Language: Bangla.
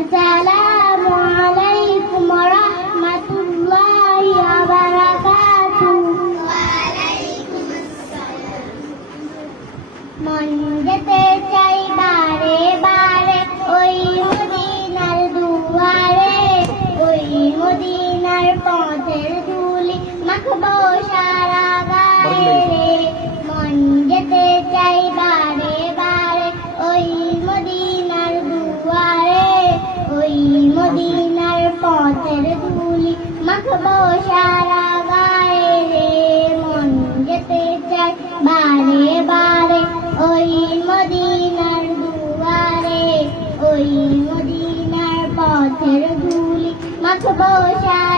আসসালামু আলাইকুম ওয়া রাহমাতুল্লাহি ওয়া বারাকাতুহু। মন যেতে চাই বারে বারে ওই মদিনার দুয়ারে, ওই মদিনার পথের ধুলি মাখবো সারা গায়ে রে। মন যেতে চাই বারে বারে ওই মদিনার দুয়ারে, ওই মদিনার পথের ধুলি মাখবো সারা গায়ে রে। মন যেতে চাই বারে বারে ওই মদিনার দুয়ারে, ওই মদিনার পথের ধুলি মাখবো সারা